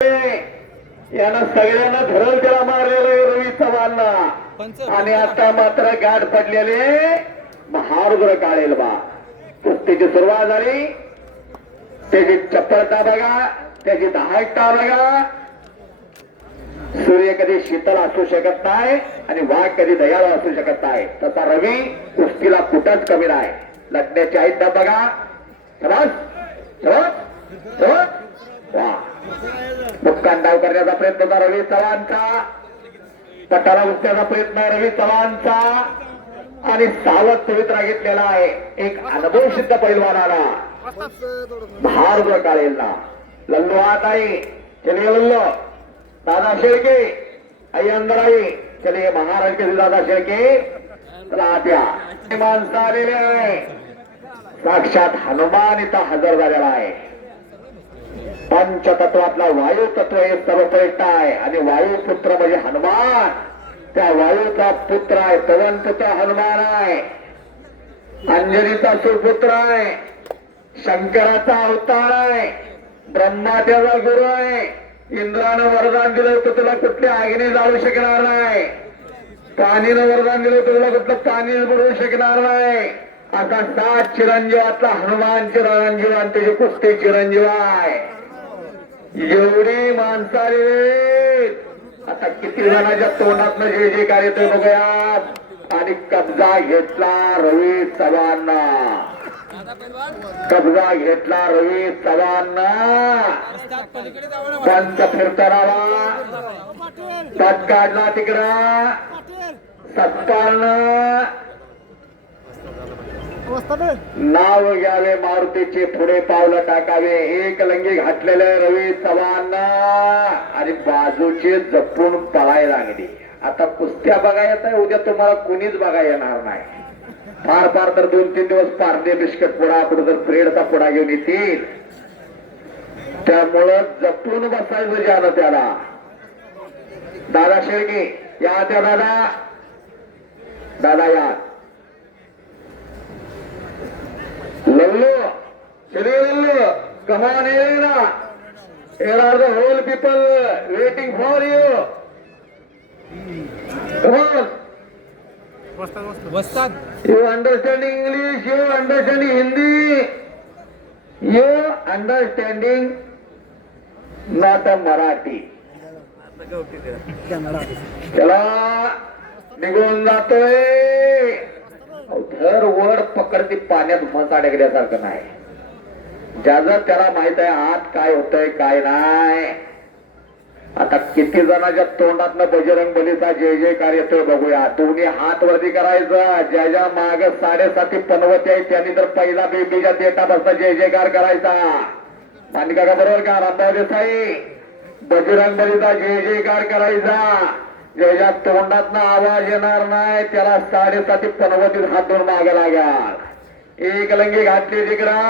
यानं सगळ्यांना धरल त्याला मारलेलं आहे रवी चव्हाणला आणि आता मात्र गाठ पडलेले महारुद्र काळेल बा. कुस्तीची सुरुवात झाली. त्याची चप्पलता बघा, त्याची दहाटता बघा. सूर्य कधी शीतल असू शकत नाही आणि वाघ कधी दयाळू असू शकत नाही. तसा रवी कुस्तीला कुठंच कमी नाही. लढण्याची आहेत बघा. सर्वात सर्वात सर्वात वा मुक्कान डाव करण्याचा प्रयत्न होता रवी चव्हाणचा. पटाला उठण्याचा प्रयत्न आहे रवी चव्हाणचा आणि सावध पवित्रा घेतलेला आहे. एक अनुभव सिद्ध पैलवानाला महारुद्र काळेला. लल्लू हात आहे. चलिए लल्लू. दादा शेळके आई अंदर आई. चलिए महाराज के दादा शेळके राहत्या माणसं आलेले आहे. साक्षात हनुमान इथं हजर झालेला आहे. पंचतत्वातला वायू तत्व हे सर्वश्रेष्ठ आहे आणि वायुपुत्र म्हणजे हनुमान. त्या वायूचा पुत्र आहे. पवन पुत्र हनुमान आहे. अंजनीचा सुपुत्र आहे. शंकराचा अवतार आहे. ब्रह्मात्याचा गुरु आहे. इंद्रानं वरदान दिलं होतं तुला कुठल्या आगीने जाळू शकणार नाही. पाणीनं वरदान दिलं होतं तुला कुठलं पाणी बुडवू शकणार नाही. आता 7 चिरंजीवातला हनुमान चिरंजीव आणि त्याची कुस्ती चिरंजीव आहे. एवढी माणसं आली. आता किती जणांच्या तोंडात जे जे काय येतोय बघूया. आणि कब्जा घेतला रवी चव्हाणना. कब्जा घेतला रवी चव्हाणना. पंच फिरतरावा पद काढला तिकडा. सत्कारनं नाव घ्यावे मारुतीचे पुढे पावलं टाकावे. एक लंगी घातलेले रवी चव्हाणना आणि बाजूचे जपून पळायला लागली. आता कुस्त्या बघा येत आहे. उद्या तुम्हाला कोणीच बघा येणार नाही. फार फार तर 2-3 दिवस पारदे बिस्किट पुडा कुठं तर ब्रेडचा पुडा घेऊन येतील. त्यामुळं जपून बसायचं ज्यानं त्याला. दादा शेळके या. त्या दादा दादा या. लल्लू चलिए Lallu come on Elena. Here are the whole people waiting for you. Come on. You understanding English? You understanding Hindi? You understanding not a Marathi. चला निघून जातोय. धर वर पकडती पाण्यात म्हस अडकल्यासारखं नाही. ज्याचं त्याला माहित आहे आत काय होतंय काय नाही. आता किती जणांच्या तोंडातनं बजरंग बलीचा जय जयकार येतोय बघूया. दोन्ही हात वरती करायचा. ज्या ज्या माग 7.5 पनवती आहे त्यांनी तर पहिला बेबीच्या देटा बसता जय जयकार करायचा. मानिका का बरोबर का रामभाऊ देसाई. बजरंग बलीचा जय जयकार करायचा. ज्याच्या तोंडातनं आवाज येणार नाही त्याला 7.5 पनवतीत हात धरून मागे लागाल. एक लंगी घातली तिकडा.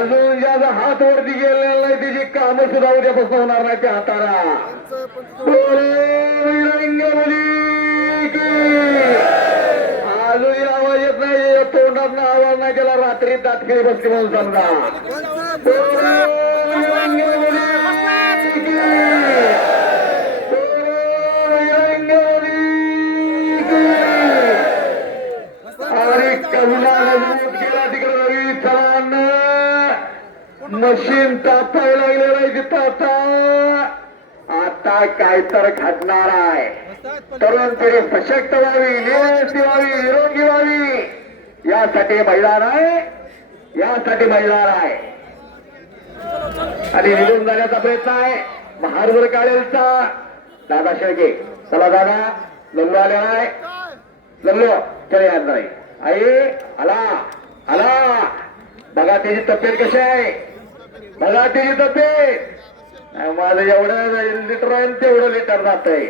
अजून ज्याचा हात वरती गेलेला नाही त्याची कामं सुद्धा उद्यापासून होणार नाही त्या हाताला. अजूनही आवाज येत नाही. तोंडातनं आवाज नाही त्याला रात्री दातखिळी बसली म्हणून समजा. आणि कविला गेला तिकडे रवी चव्हाण. मशीन तापायला लागलेलं आहे तिथं. आता काय तर घडणार आहे. तरुण पिढी सशक्त व्हावी, निरोगी व्हावी, निरोगी व्हावी यासाठी मैदान आहे. यासाठी मैदान आहे आणि निघून जाण्याचा प्रयत्न आहे महारुद्र काळेलचा. दादा शेळके चला दादा. लल्लू आलेला आहे. लल्लू चले यार नाही. आई आला आला. बघा त्याची तब्येत कशी आहे. बघा त्याची तब्येत. माझं एवढं लिटर आहे तेवढं लिटर जात आहे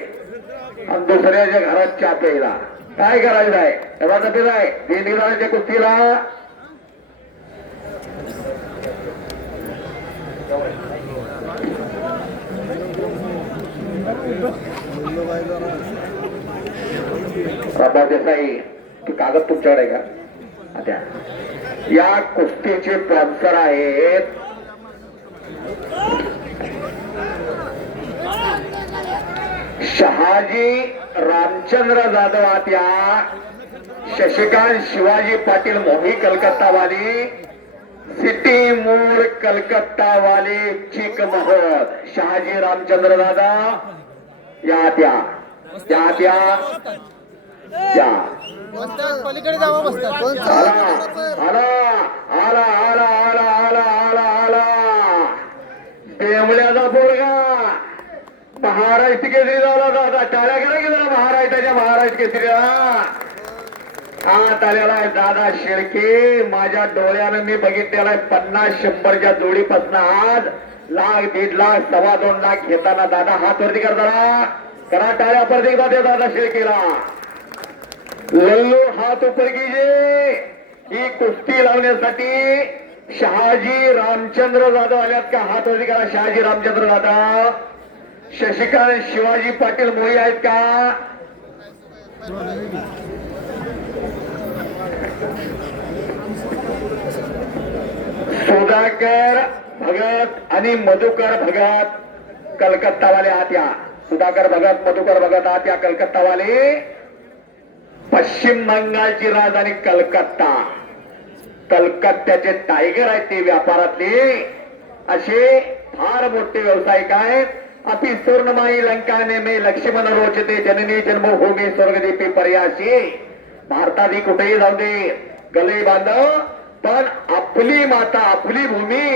आणि दुसऱ्याच्या घरात चहा प्यायला काय करायचं आहे. तेव्हा तब्येत आहे. ते निघाल्याच्या कुस्तीला रामभाऊ देसाई कागद तुमच्याकडे आहे का? आता या कुस्तीचे स्पॉन्सर आहेत शहाजी रामचंद्र जाधव आत्या, शशिकांत शिवाजी पाटील मोही कलकत्तावाली, सिटी मूर कलकत्तावाली चिक महत शहाजी रामचंद्र दादा या त्या पलीकडे जावं बसतात. आला आला आला आला आला आला आला टेमल्याचा पोरगा महाराष्ट्र केसरी झाला दादा. टाळ्या करा की जरा महाराष्ट्राच्या महाराष्ट्र केसरीला हा आलेला आहे दादा शेळके. माझ्या डोळ्यानं मी बघितलेला आहे 50-100च्या जोडीपासून आज 1,00,000, 1.5 लाख, 2.25 लाख घेताना दादा हात वरती करताना करा टाळ्या परत एकदा त्या दादा शेळकेला. लल्लू हात उपर कीजिए. ही कुस्ती लावण्यासाठी शहाजी रामचंद्र जाधव आल्यात का? हात वरती करा. शहाजी रामचंद्र जाधव, शशिकांत शिवाजी पाटील मोही आहेत का? सुधाकर भगत आणि मधुकर भगत कलकत्तावाले आत्या. सुधाकर भगत, मधुकर भगत आत्या कलकत्तावाले. पश्चिम बंगालची राजधानी कलकत्ता. कलकत्त्याचे टायगर आहेत ते व्यापारातले. असे फार मोठे व्यावसायिक आहेत. अपि स्वर्णमाई लंकाने में लक्ष्मण रोचते जननी जन्मभूमी स्वर्गदीपी पर्याशी. भारतात ही कुठेही जाऊ दे गले बांधव, पण आपली माता आपली भूमी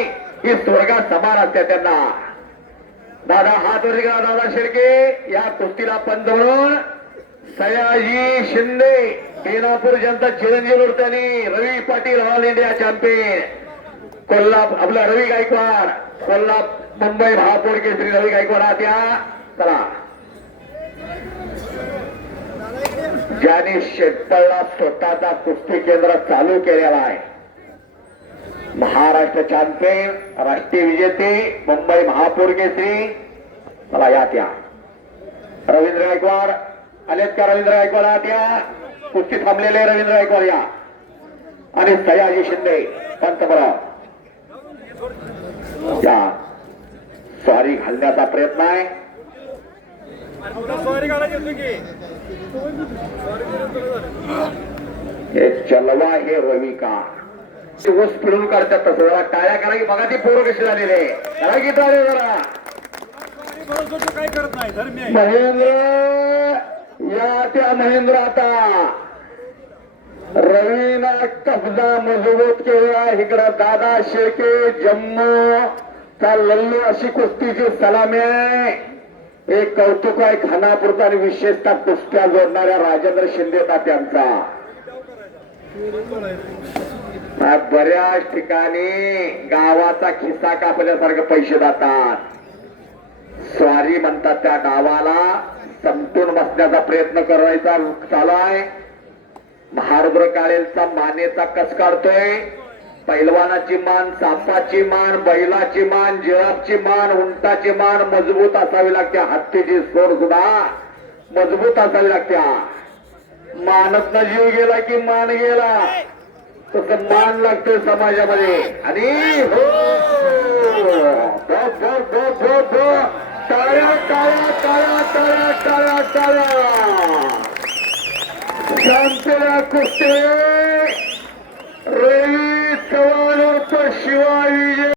ही स्वर्गात समान असते त्यांना. दादा हात वरती करा. दादा शेळके या कुस्तीला पंच म्हणून सयाजी शिंदे, बेनापूर जनता चिरंजीव उडतानी, Ravi Patil all India champion Kolhapur, आपला रवी गायकवाड कोल्हापूर मुंबई महापौर केसरी रवी गायकवाड आत्या. चला ज्याने शेततळला स्वतःचा कुस्ती केंद्र चालू केलेला आहे, महाराष्ट्र चॅम्पियन, राष्ट्रीय विजेते, मुंबई महापौर केसरी. मला या त्या रवींद्र गायकवाड आलेत का? रवींद्र गायकवाड आत्या कुस्ती थांबलेले रवींद्र गायकवाड या आणि सयाजी शिंदे पंतप्रधान या स्वारी घालण्याचा प्रयत्न आहे. हे चलवा हे रवी का ऊस पिळून काढतात तसं. जरा टाळ्या करा की बघा ती पोरं कशी झालेले. करा की टाळे जरा. काय करत नाही महेंद्र या त्या महेंद्र आता रवीना कब्जा मजबूत केला. इकडं दादा शेळके जम्मू चा लल्लू अशी कुस्तीची सलामी आहे. एक कौतुक आहे खानापूरचा आणि विशेषतः कुस्त्या जोडणाऱ्या राजेंद्र शिंदे तात्यांचा. बऱ्याच ठिकाणी गावाचा खिस्सा कापल्यासारखे पैसे जातात. स्वारी म्हणतात त्या डावाला समतून बसण्याचा प्रयत्न करायचा चालू आहे. महारुद्र काळेलचा मानेचा कस काढतोय. पैलवानाची मान, सापाची मान, बैलाची मान, जिराफची मान, उंटाची मान मजबूत असावी लागते. हत्तीची सोड सुद्धा मजबूत असावी लागते. मानतनं जीव गेला की मान गेला तसं मान लागतोय समाजामध्ये. आणि हो टाळ्या टाळ्या टाळ्या टाळ्या टाळ्या टाळ्या. शांतला कुस्ती रवी चव्हाण उर्फ शिवाजी